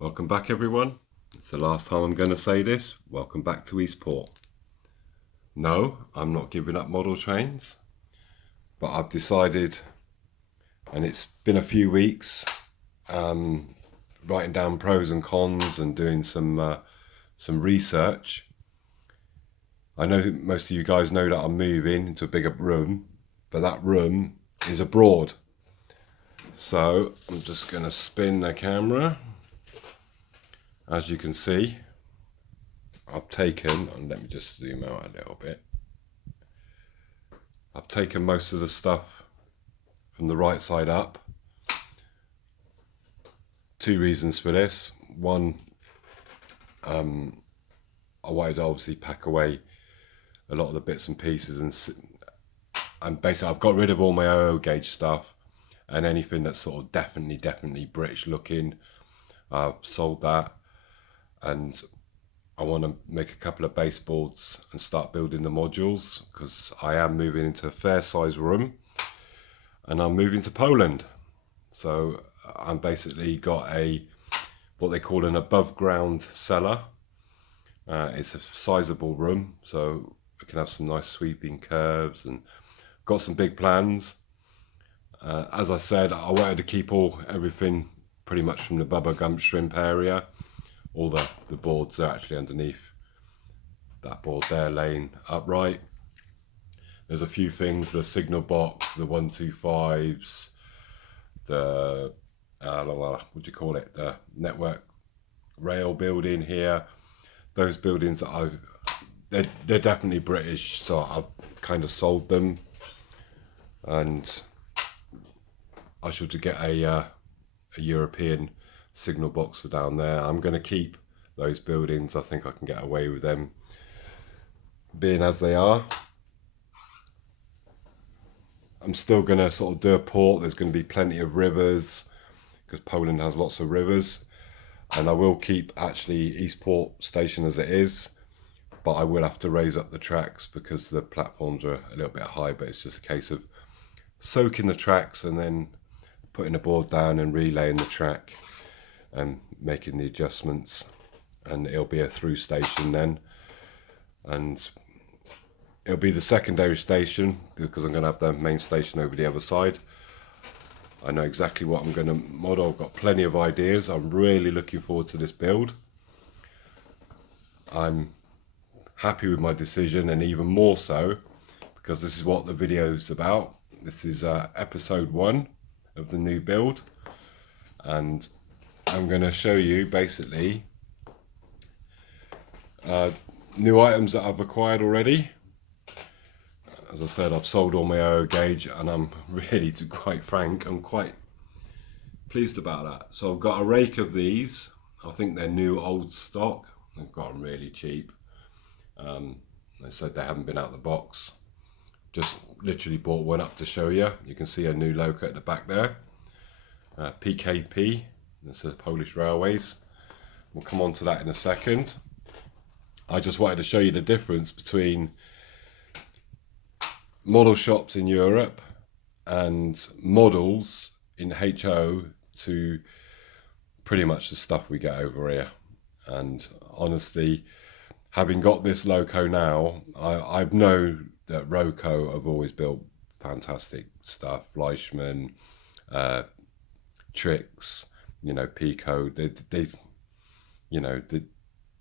Welcome back everyone. It's the last time I'm going to say this. Welcome back to Eastport. No, I'm not giving up model trains, but I've decided, and it's been a few weeks, writing down pros and cons and doing some research. I know most of you guys know that I'm moving into a bigger room, but that room is abroad. So I'm just going to spin the camera. As you can see, I've taken, and let me just zoom out a little bit. I've taken most of the stuff from the right side up. Two reasons for this. One, I wanted to obviously pack away a lot of the bits and pieces, and basically I've got rid of all my OO gauge stuff and anything that's sort of definitely British looking. I've sold that, and I want to make a couple of baseboards and start building the modules, because I am moving into a fair size room and I'm moving to Poland. So I'm basically got what they call an above ground cellar. It's a sizable room, so I can have some nice sweeping curves, and got some big plans. As I said, I wanted to keep everything pretty much from the Bubba Gump shrimp area. All the boards are actually underneath that board there, laying upright. There's a few things, the signal box, the 125s, the what do you call it, the network rail building here. Those buildings they're definitely British, so I've kind of sold them, and I should get a European signal box for down there. I'm going to keep those buildings. I think I can get away with them being as they are. I'm still going to sort of do a port. There's going to be plenty of rivers, because Poland has lots of rivers, and I will keep actually Eastport station as it is, but I will have to raise up the tracks because the platforms are a little bit high. But it's just a case of soaking the tracks and then putting a board down and relaying the track and making the adjustments, and it'll be a through station then, and it'll be the secondary station because I'm going to have the main station over the other side. I know exactly what I'm going to model. I've got plenty of ideas. I'm really looking forward to this build. I'm happy with my decision, and even more so because this is what the video is about. This is episode 1 of the new build, and I'm going to show you basically new items that I've acquired already. As I said, I've sold all my OO gauge, and I'm really, to quite frank, I'm quite pleased about that. So I've got a rake of these. I think they're new old stock. I've got them really cheap. They said they haven't been out of the box. Just literally bought one up to show you. You can see a new loco at the back there. PKP. This is Polish Railways. We'll come on to that in a second. I just wanted to show you the difference between model shops in Europe and models in HO to pretty much the stuff we get over here. And honestly, having got this loco now, I know that Roco have always built fantastic stuff. Fleischmann, Tricks, Pico,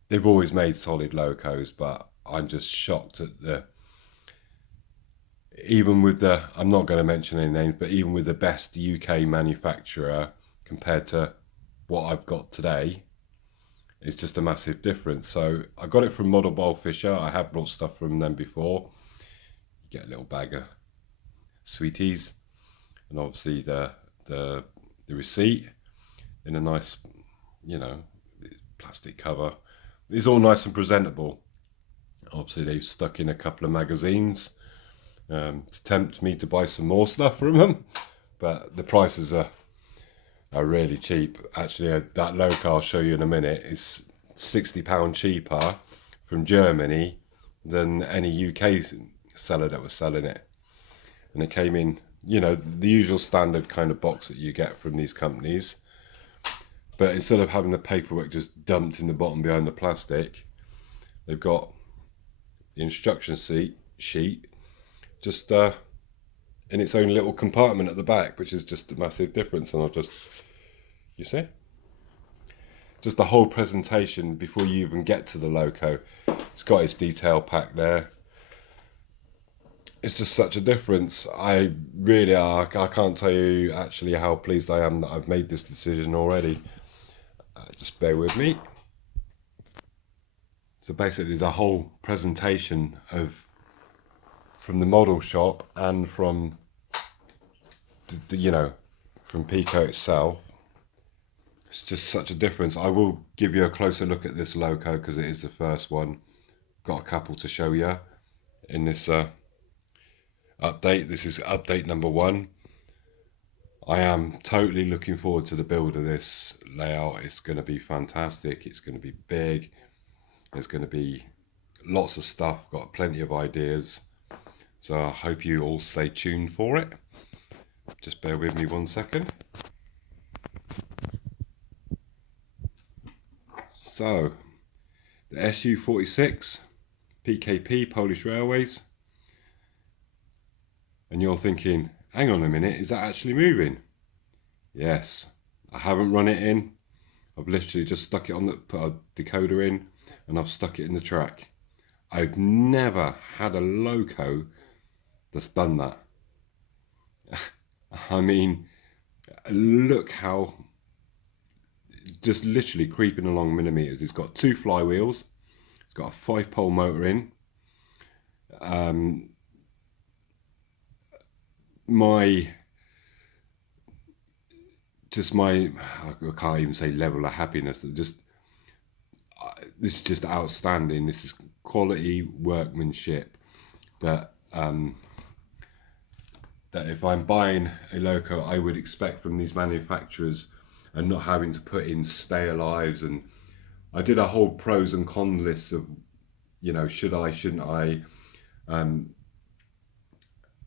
they've always made solid locos, but I'm just shocked at even with I'm not going to mention any names, but even with the best UK manufacturer compared to what I've got today, it's just a massive difference. So I got it from Model Bowl Fisher. I have brought stuff from them before. You get a little bag of sweeties, and obviously the receipt in a nice, plastic cover. It's all nice and presentable. Obviously they've stuck in a couple of magazines to tempt me to buy some more stuff from them, but the prices are really cheap. Actually, that loco I'll show you in a minute is £60 cheaper from Germany than any UK seller that was selling it. And it came in, the usual standard kind of box that you get from these companies. But instead of having the paperwork just dumped in the bottom behind the plastic, they've got the instruction sheet just in its own little compartment at the back, which is just a massive difference. And I'll just, you see? Just the whole presentation before you even get to the loco. It's got its detail pack there. It's just such a difference. I can't tell you actually how pleased I am that I've made this decision already. Just bear with me. So basically the whole presentation from the model shop and from from Pico itself, it's just such a difference. I will give you a closer look at this loco because it is the first one. Got a couple to show you in this update. This is update number 1. I am totally looking forward to the build of this layout. It's going to be fantastic. It's going to be big. There's going to be lots of stuff. Got plenty of ideas. So I hope you all stay tuned for it. Just bear with me 1 second. So the SU46 PKP Polish Railways. And you're thinking, hang on a minute, is that actually moving? Yes, I haven't run it in. I've literally just stuck it on put a decoder in, and I've stuck it in the track. I've never had a loco that's done that. I mean, look how, just literally creeping along millimeters. It's got 2 flywheels. It's got a 5-pole motor in. I can't even say level of happiness. This is just outstanding. This is quality workmanship that if I'm buying a loco, I would expect from these manufacturers, and not having to put in stay alives. And I did a whole pros and cons list of, should I, shouldn't I? And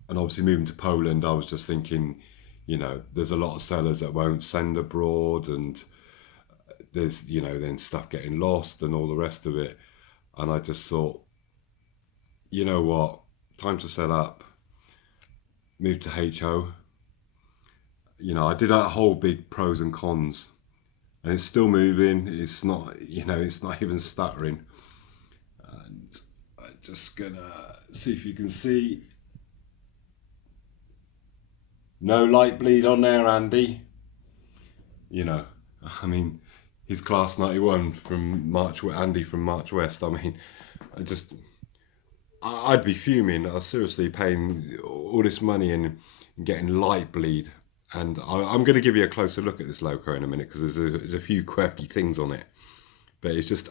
obviously moving to Poland, I was just thinking, there's a lot of sellers that won't send abroad, and there's, then stuff getting lost and all the rest of it. And I just thought, you know what, time to set up, move to HO. I did a whole big pros and cons, and it's still moving. It's not, it's not even stuttering. And I'm just gonna see if you can see. No light bleed on there, Andy. I mean, he's class 91 from Andy from March West. I mean, I'd be fuming. I was seriously paying all this money and getting light bleed. And I'm going to give you a closer look at this loco in a minute, because there's a few quirky things on it. But it's just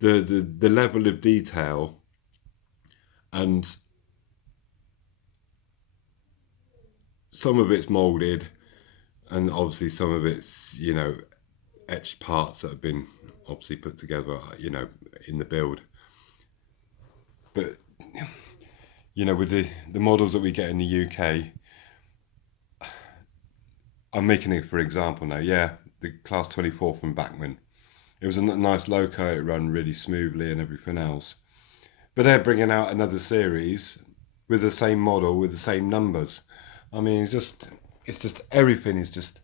the level of detail, and some of it's moulded, and obviously some of it's, etched parts that have been obviously put together, in the build. But, with the models that we get in the UK, I'm making it for example now. Yeah, the class 24 from Bachmann. It was a nice loco, it ran really smoothly and everything else. But they're bringing out another series with the same model, with the same numbers. I mean, it's just everything is just,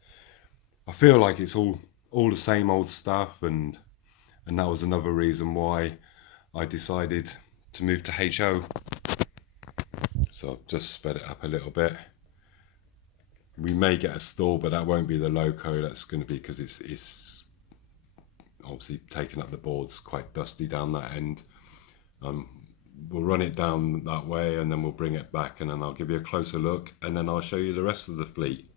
I feel like it's all the same old stuff, and that was another reason why I decided to move to HO. So I've just sped it up a little bit. We may get a stall, but that won't be the loco. That's going to be because it's obviously taking up the boards, quite dusty down that end. We'll run it down that way, and then we'll bring it back, and then I'll give you a closer look, and then I'll show you the rest of the fleet.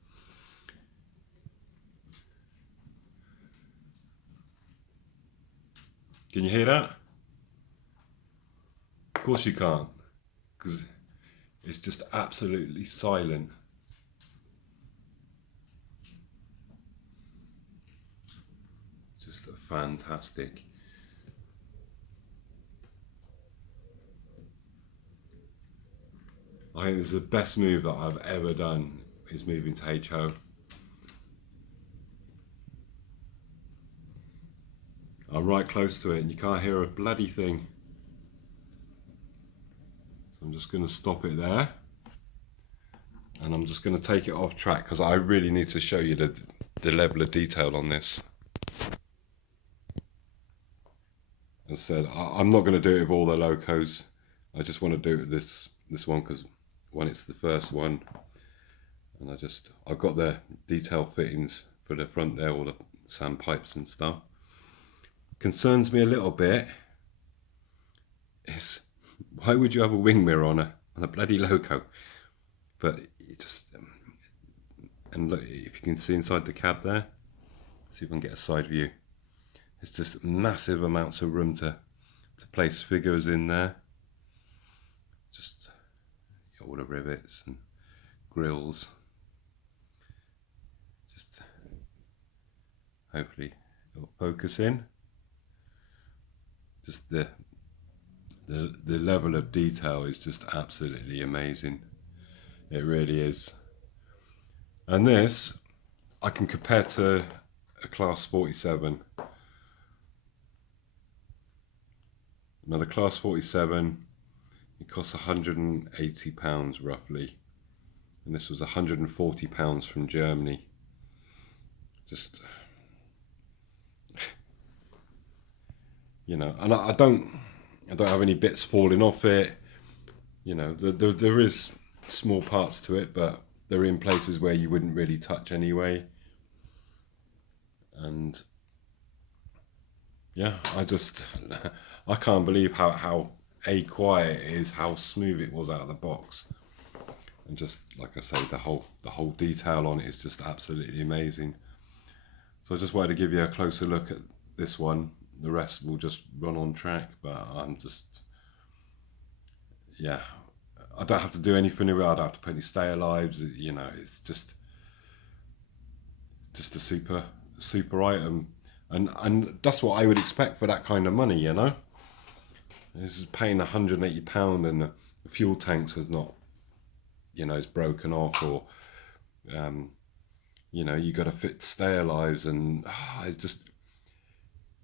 Can you hear that? Of course you can't, because it's just absolutely silent. Just fantastic. I think this is the best move that I've ever done, is moving to HO. I'm right close to it and you can't hear a bloody thing. So I'm just going to stop it there. And I'm just going to take it off track because I really need to show you the level of detail on this. As I said, I'm not going to do it with all the locos. I just want to do it with this one because one, it's the first one. And I've got the detail fittings for the front there, all the sandpipes and stuff. Concerns me a little bit is why would you have a wing mirror on a bloody loco? But it just, and look, if you can see inside the cab there, see if I can get a side view. It's just massive amounts of room to place figures in there. Just all the rivets and grills. Just hopefully it'll focus in. Just the level of detail is just absolutely amazing. It really is. And this I can compare to a Class 47. Now the Class 47, it costs £180 roughly, and this was £140 from Germany. Just, you know, and I don't have any bits falling off it. You know, there is small parts to it, but they're in places where you wouldn't really touch anyway. And yeah, I can't believe how quiet it is, how smooth it was out of the box. And just like I say, the whole detail on it is just absolutely amazing. So I just wanted to give you a closer look at this one. The rest will just run on track, but I'm just, yeah, I don't have to do anything with it. I don't have to put any stay alives. You know, it's just a super item, and that's what I would expect for that kind of money. You know, this is paying £180, and the fuel tanks is not, you know, it's broken off, or you know, you got to fit stay alives, and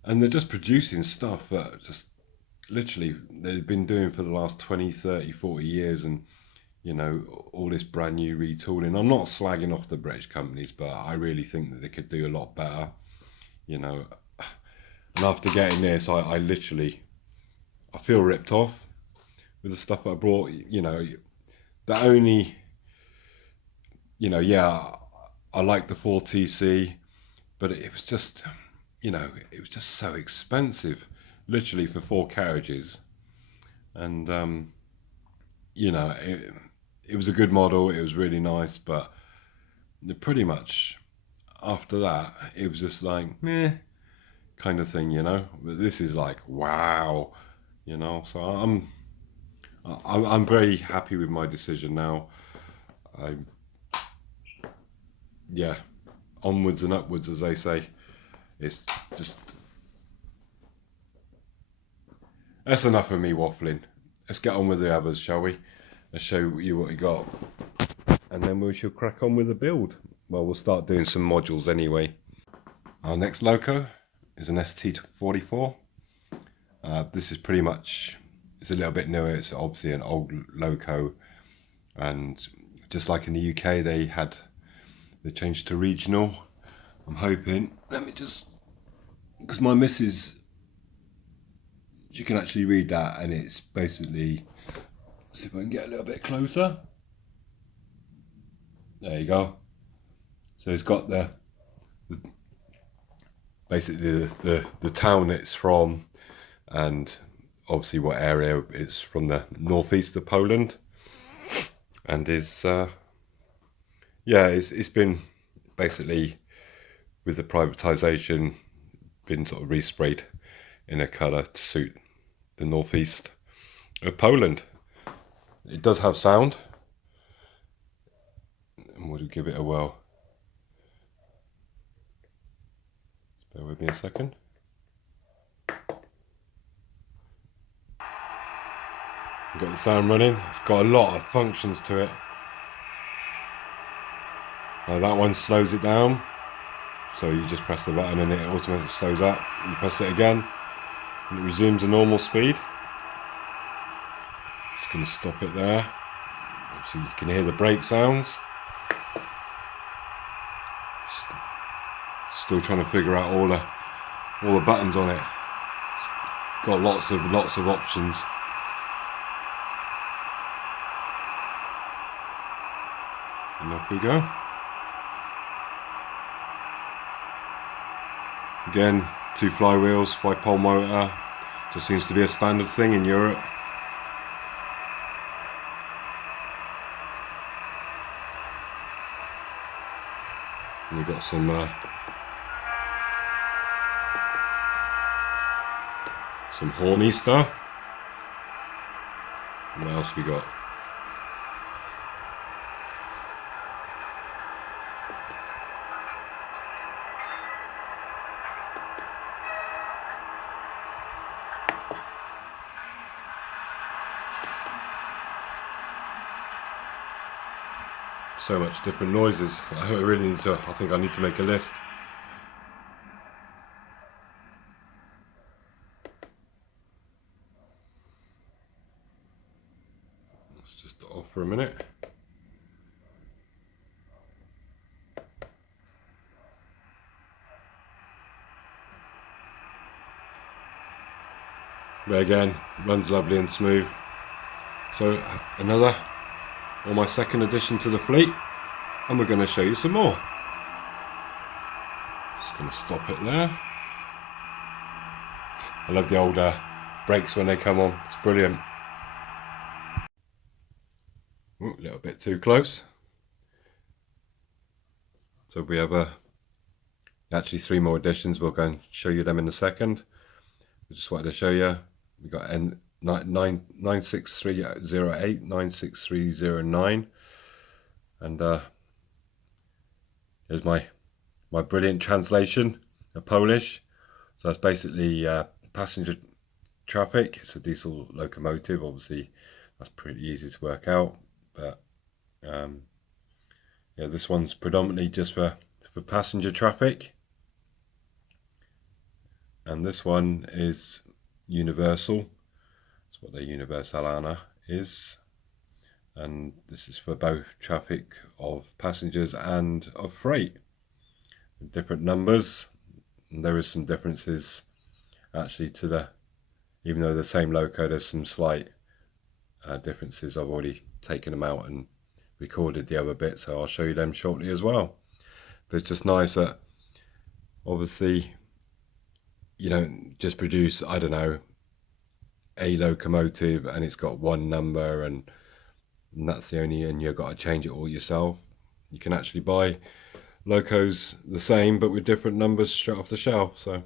and they're just producing stuff that just literally they've been doing for the last 20, 30, 40 years, and you know, all this brand new retooling. I'm not slagging off the British companies, but I really think that they could do a lot better, you know. And after getting this, I literally, I feel ripped off with the stuff I brought. You know, the only, you know, yeah, I like the 4TC, but it was just, you know, it was just so expensive, literally for 4 carriages. And you know, it was a good model, it was really nice, but pretty much after that it was just like meh kind of thing, you know. But this is like wow, you know. So I'm very happy with my decision now. Yeah, onwards and upwards, as they say. It's just, that's enough of me waffling. Let's get on with the others, shall we? Let's show you what we got, and then we shall crack on with the build. Well, we'll start doing some modules anyway. Our next loco is an ST44. This is pretty much, it's a little bit newer. It's obviously an old loco, and just like in the UK, they changed to regional. I'm hoping, let me just, because my missus, you can actually read that, and it's basically, see if I can get a little bit closer. There you go. So it's got basically the town it's from, and obviously what area it's from, the northeast of Poland, and is yeah, it's been basically, with the privatisation, been sort of resprayed in a colour to suit the northeast of Poland. It does have sound, and we'll give it a whirl. Just bear with me a second. We've got the sound running. It's got a lot of functions to it. Now that one slows it down. So you just press the button and it automatically slows up. You press it again and it resumes a normal speed. Just going to stop it there. So you can hear the brake sounds. Still trying to figure out all the buttons on it. It's got lots of options. And off we go. Again, 2 flywheels, 5-pole motor. Just seems to be a standard thing in Europe. And we've got some horny stuff. What else we got? So much different noises. I think I need to make a list. Let's just off for a minute. But again, runs lovely and smooth. So my second addition to the fleet, and we're going to show you some more. Just going to stop it there. I love the old brakes when they come on. It's brilliant. Ooh, a little bit too close. So we have actually 3 more additions. We'll go and show you them in a second. We just wanted to show you. We got 96308, 96309, and here's my brilliant translation of Polish. So that's basically passenger traffic. It's a diesel locomotive. Obviously, that's pretty easy to work out. But yeah, this one's predominantly just for passenger traffic, and this one is universal. That's what the Universalana is, and this is for both traffic of passengers and of freight. Different numbers, and there is some differences actually even though the same loco, there's some slight differences. I've already taken them out and recorded the other bit, so I'll show you them shortly as well. But it's just nice that obviously you don't just produce, I don't know, a locomotive and it's got one number and that's the only, and you've got to change it all yourself. You can actually buy locos the same but with different numbers straight off the shelf, so it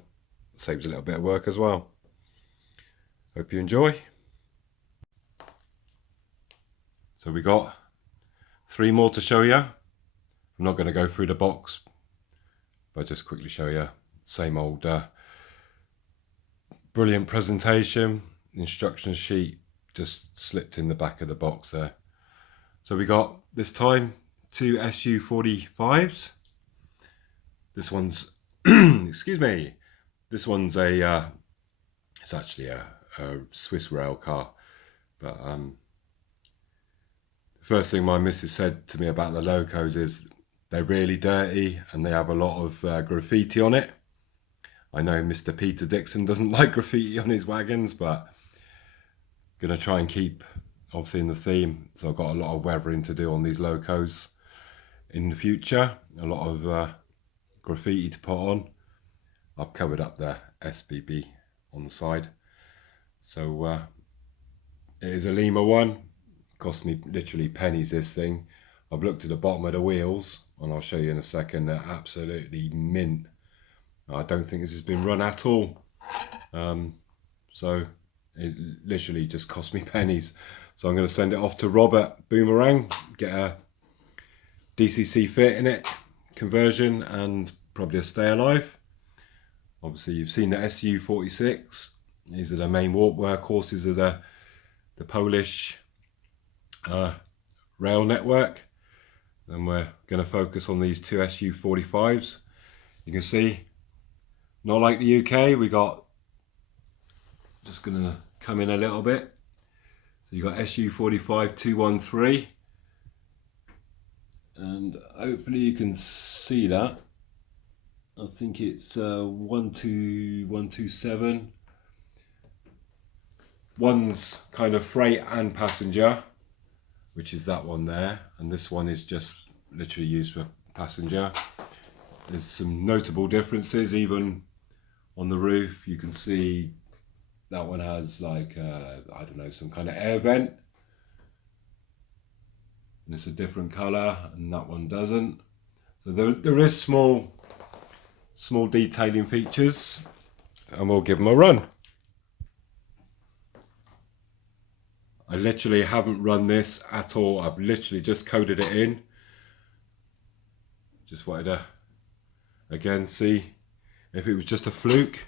saves a little bit of work as well. Hope you enjoy. So we got 3 more to show you. I'm not going to go through the box, but just quickly show you. Same old brilliant presentation. Instruction sheet just slipped in the back of the box there. So we got this time 2 SU45s. This one's excuse me, this one's it's actually a Swiss rail car, but the first thing my missus said to me about the locos is they're really dirty and they have a lot of graffiti on it. I know Mr. Peter Dixon doesn't like graffiti on his wagons, but I'm going to try and keep obviously in the theme. So I've got a lot of weathering to do on these locos in the future. A lot of graffiti to put on. I've covered up the SBB on the side. So it is a Lima one. It cost me literally pennies, this thing. I've looked at the bottom of the wheels and I'll show you in a second. They're absolutely mint. I don't think this has been run at all. So it literally just cost me pennies. So I'm going to send it off to Robert Boomerang, get a DCC fit in it, conversion, and probably a stay alive. Obviously you've seen the SU46. These are the main workhorses of the Polish rail network. And we're going to focus on these 2 SU45s. You can see, not like the UK, we got, just gonna come in a little bit. So you got SU45 213, and hopefully you can see that. I think it's 12127. One's kind of freight and passenger, which is that one there, and this one is just literally used for passenger. There's some notable differences even on the roof. You can see that one has like I don't know, some kind of air vent, and it's a different color, and that one doesn't. So there is small detailing features, and we'll give them a run. I literally haven't run this at all. I've literally just coded it in. Just wanted to again see if it was just a fluke.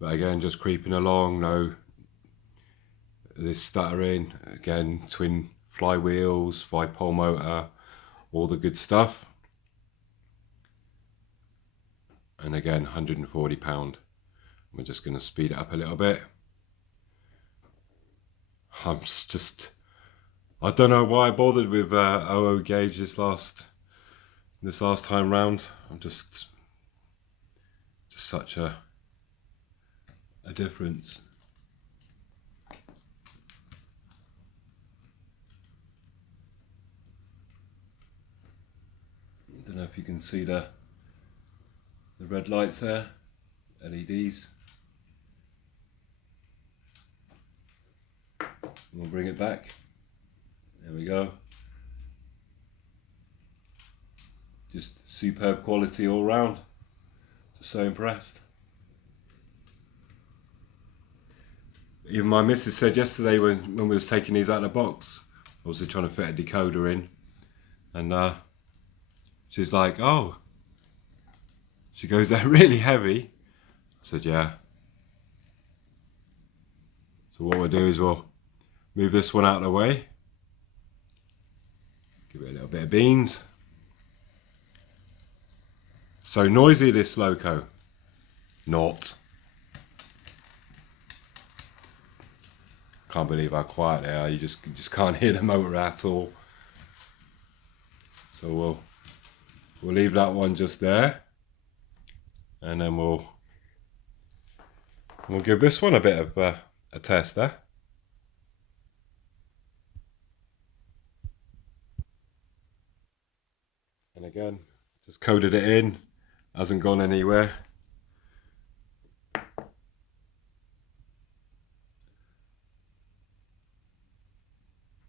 But again, just creeping along, no, this stuttering, again, twin flywheels, 5-pole motor, all the good stuff. And again, £140. We're just going to speed it up a little bit. I don't know why I bothered with 00 gauge this last time round. I'm just such a difference. I don't know if you can see the red lights there, LEDs. We'll bring it back. There we go. Just superb quality all round. Just so impressed. Even my missus said yesterday when we was taking these out of the box, obviously trying to fit a decoder in, and she's like, oh, she goes, they're really heavy. I said, yeah. So what we'll do is we'll move this one out of the way, give it a little bit of beans. So noisy, this loco. Not. Can't believe how quiet they are. You just can't hear the motor at all. So we'll leave that one just there, and then we'll give this one a bit of a tester. And again, just coded it in, hasn't gone anywhere.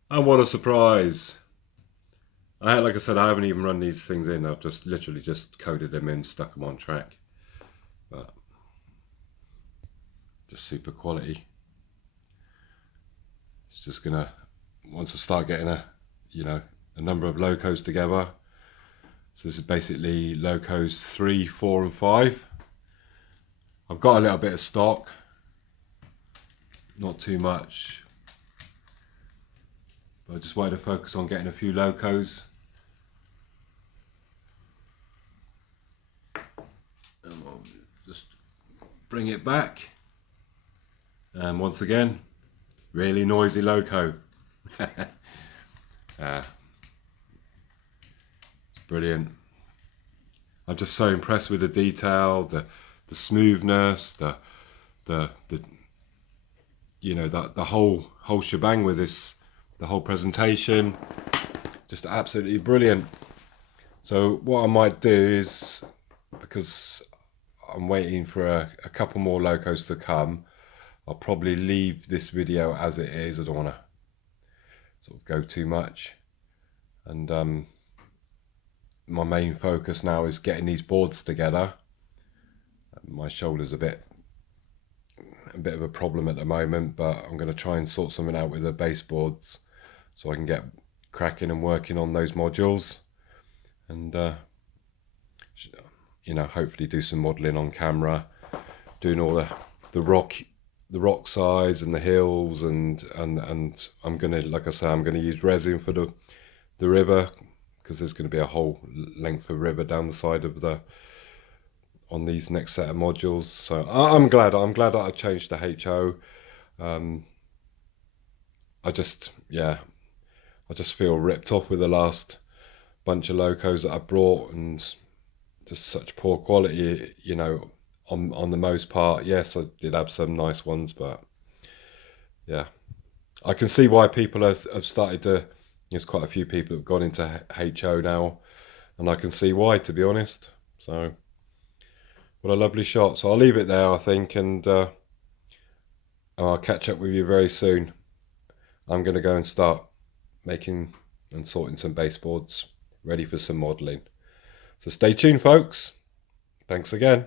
And what a surprise! Like I said, I haven't even run these things in. I've just literally just coded them in, stuck them on track. But just super quality. It's just gonna, once I start getting a number of locos together. So this is basically locos 3, 4 and 5. I've got a little bit of stock, not too much, but I just wanted to focus on getting a few locos. And we'll just bring it back, and once again, really noisy loco. Brilliant. I'm just so impressed with the detail, the smoothness, the whole shebang with this, the whole presentation, just absolutely brilliant. So what I might do is, because I'm waiting for a couple more locos to come, I'll probably leave this video as it is. I don't want to sort of go too much, and my main focus now is getting these boards together. My shoulder's a bit of a problem at the moment, but I'm going to try and sort something out with the baseboards so I can get cracking and working on those modules, and hopefully do some modelling on camera, doing all the rock sides and the hills, and I'm gonna, like I say, I'm gonna use resin for the river, because there's going to be a whole length of river down the side of on these next set of modules. So I'm glad that I changed to HO. I just feel ripped off with the last bunch of locos that I brought, and just such poor quality, you know, on the most part. Yes, I did have some nice ones, but yeah, I can see why people have started to. There's quite a few people have gone into HO now, and I can see why, to be honest. So, what a lovely shot. So I'll leave it there, I think, and I'll catch up with you very soon. I'm going to go and start making and sorting some baseboards ready for some modelling. So stay tuned, folks. Thanks again.